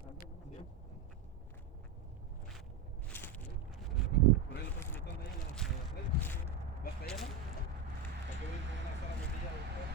Sí. Por ahí lo paso botando ahí en las redes. ¿Vas para allá, no? ¿Para que voy con una sola botella o para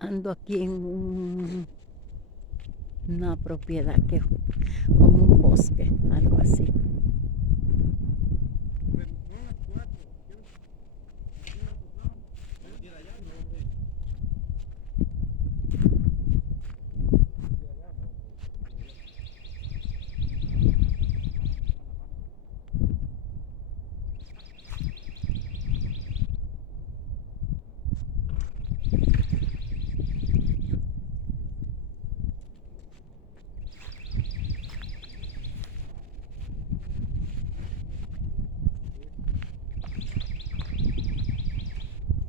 Ando aquí en una propiedad que como un bosque, algo así. Bueno, son las 4. ¿Quieres? ¿A qué hora pasamos? Vamos a ir allá, no vamos a ir. Vamos a ir allá, no, vamos a ir allá.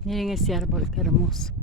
Miren ese árbol, qué hermoso.